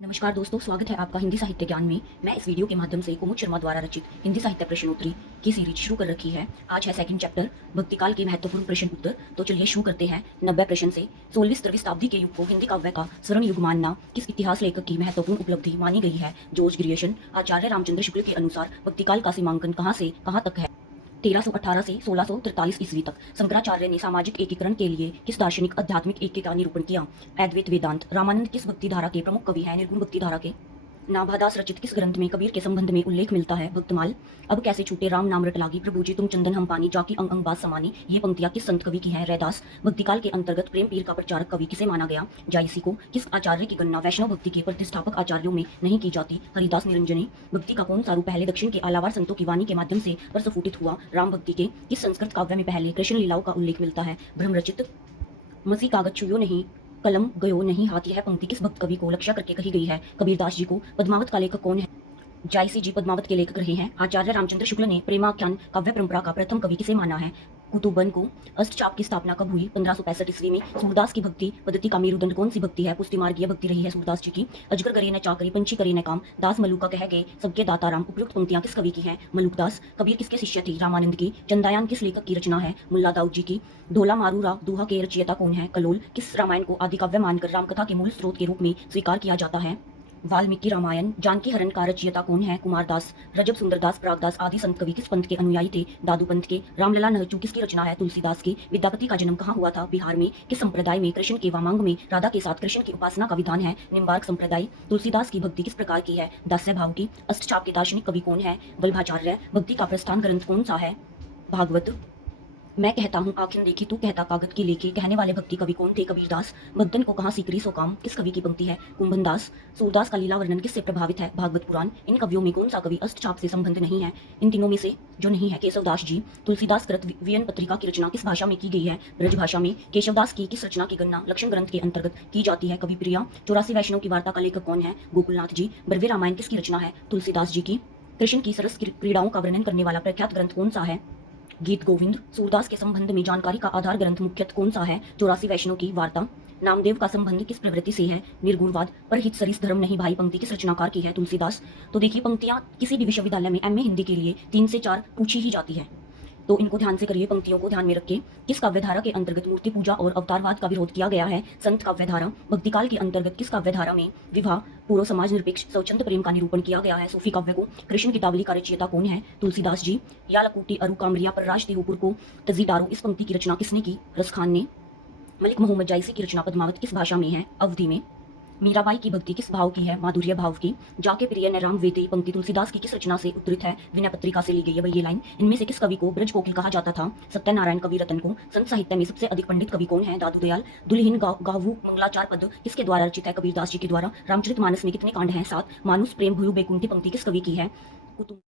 नमस्कार दोस्तों, स्वागत है आपका हिंदी साहित्य ज्ञान में। मैं इस वीडियो के माध्यम से कुमुद शर्मा द्वारा रचित हिंदी साहित्य प्रश्नोत्तरी की सीरीज शुरू कर रखी है। आज है सेकंड चैप्टर भक्तिकाल के महत्वपूर्ण प्रश्न उत्तर। तो चलिए शुरू करते हैं 90 प्रश्न से। 16वीं शताब्दी के युग को हिंदी काव्य का स्वर्ण युग मानना किस इतिहास लेखक की महत्वपूर्ण उपलब्धि मानी गई है? George Grierson. आचार्य रामचंद्र शुक्ल के अनुसार भक्तिकाल का सीमांकन कहाँ से कहाँ तक है? 1318 से 1643 ईस्वी तक। शंकराचार्य ने सामाजिक एकीकरण के लिए किस दार्शनिक आध्यात्मिक ऐक्य का निरूपण किया? अद्वैत वेदांत। रामानंद किस भक्ति धारा के प्रमुख कवि हैं? निर्गुण भक्ति धारा के। नाभादास रचित किस ग्रंथ में कबीर के संबंध में उल्लेख मिलता है? भक्तमाल। अब कैसे छूटे राम नाम रट लागी, प्रभु जी तुम चंदन हम पानी, जाकी अंग अंग बात समानी। ये पंक्तियां किस संत कवि की हैं? रैदास। भक्तिकाल के अंतर्गत प्रेम पीर का प्रचारक कवि किसे माना गया? जायसी को। किस आचार्य की गणना वैष्णव भक्ति के प्रतिष्ठापक आचार्यों में नहीं की जाती? हरिदास निरंजनी। भक्ति का कौन सा रूप पहले दक्षिण के आलावार संतों की वाणी के माध्यम से प्रस्फुटित हुआ? राम भक्ति के। किस संस्कृत काव्य में पहले कृष्ण लीलाओं का उल्लेख मिलता है? ब्रह्मरचित। मसी कागज छुयो नहीं, कलम गयो नहीं हाथ। यह पंक्ति किस भक्त कवि को लक्ष्य करके कही गई है? कबीरदास जी को। पद्मावत का लेखक कौन है? जायसी जी पद्मावत के लेखक रहे हैं। आचार्य रामचंद्र शुक्ल ने प्रेमाख्यान काव्य परंपरा का प्रथम कवि किसे माना है? कुतुबन को। अष्टचाप की स्थापना कब हुई? 1565 ईस्वी में। सूरदास की भक्ति पद्धति का मेरुदंड कौन सी भक्ति है? पुष्टि मार्गीय भक्ति रही है सूरदास जी की। अजगर करे न चाकरी, पंछी करे न काम, दास मलुका कह गए सबके दाता राम। उपयुक्त पंक्तियां किस कवि की हैं? मलुकदास। कबीर किसके शिष्य थे? रामानंद की। चंदायान किस लेखक की रचना है? मुल्ला दाऊद जी की। ढोला मारूरा दोहा के रचयिता कौन है? कलोल। किस रामायण को आदि काव्य मानकर रामकथा के मूल स्रोत के रूप में स्वीकार किया जाता है? वाल्मीकि रामायण। जानकी हरण का रचयिता कौन है? कुमारदास। रजब सुंदरदास प्रागदास आदि संत कवि किस पंथ के अनुयायी थे? दादू पंथ के। रामलला नहचू किसकी रचना है? तुलसीदास की। विद्यापति का जन्म कहाँ हुआ था? बिहार में। किस संप्रदाय में कृष्ण के वामांग में राधा के साथ कृष्ण की उपासना का विधान है? निम्बार्क संप्रदाय। तुलसीदास की भक्ति किस प्रकार की है? दास्य भाव की। अष्टचाप के दार्शनिक कवि कौन है? वल्लभाचार्य। भक्ति का प्रस्थान ग्रंथ कौन सा है? भागवत। मैं कहता हूँ आखिन देखी, तू कहता कागज की लेके। कहने वाले भक्ति कवि कौन थे? कबीरदास। भक्तन को कहाँ सीकरी सो काम किस कवि की पंक्ति है? कुंभनदास। सूरदास का लीला वर्णन किससे प्रभावित है? भागवत पुराण। इन कवियों में कौन सा कवि अष्टचाप से संबंध नहीं है? इन तीनों में से जो नहीं है? केशवदास जी। तुलसीदास कृत वियन पत्रिका की रचना किस भाषा में की गई है? ब्रज भाषा में। केशवदास की किस रचना की गणना लक्षण ग्रंथ के अंतर्गत की जाती है? कवि प्रिया। 84 वैष्णव की वार्ता का लेखक कौन है? गोकुलनाथ जी। बर्वे रामायण किसकी रचना है? तुलसीदास जी की। कृष्ण की सरस क्रीड़ाओं का वर्णन करने वाला प्रख्यात ग्रंथ कौन सा है? गीत गोविंद। सूरदास के संबंध में जानकारी का आधार ग्रंथ मुख्यतः कौन सा है? 84 वैष्णव की वार्ता। नामदेव का संबंध किस प्रवृत्ति से है? निर्गुणवाद। पर हित सरिस धर्म नहीं भाई पंक्ति किस रचनाकार की है? तुलसीदास। तो देखिए, पंक्तियां किसी भी विश्वविद्यालय में एमए हिंदी के लिए 3 से 4 पूछी ही जाती है, तो इनको ध्यान से करिए, पंक्तियों को ध्यान में रखिए। किस काव्यधारा के अंतर्गत मूर्ति पूजा और अवतारवाद का विरोध किया गया है? संत काव्यधारा। भक्तिकाल के अंतर्गत किस काव्यधारा में विवाह, पूर्व समाज निरपेक्ष स्वच्छंद प्रेम का निरूपण किया गया है? सूफी काव्य को। कृष्ण की तावली का रचयिता कौन है? तुलसीदास जी। या लकुटी अरु कामरिया पर राज देहपुर को तजीदारो, इस पंक्ति की रचना किसने की? रसखान ने। मलिक मोहम्मद जायसी की रचना पद्मावत किस भाषा में है? अवधी में। मीराबाई की भक्ति किस भाव की है? माधुर्य भाव की। जाके प्रिय ने राम वेते, पंक्ति तुलसीदास की किस रचना से उद्धृत है? विनय पत्रिका से ली गई है ये लाइन। इनमें से किस कवि को ब्रज कोकिल कहा जाता था? सत्यनारायण कवि रतन को। संत साहित्य में सबसे अधिक पंडित कवि कौन है? दादू दयाल। दुल्हिन गावू मंगलाचार पद किसके द्वारा रचित है? कबीरदास जी के द्वारा। रामचरितमानस में कितने कांड हैं? 7। मानुस प्रेम भूयु बेकुंठी पंक्ति किस कवि की है? कुतुब।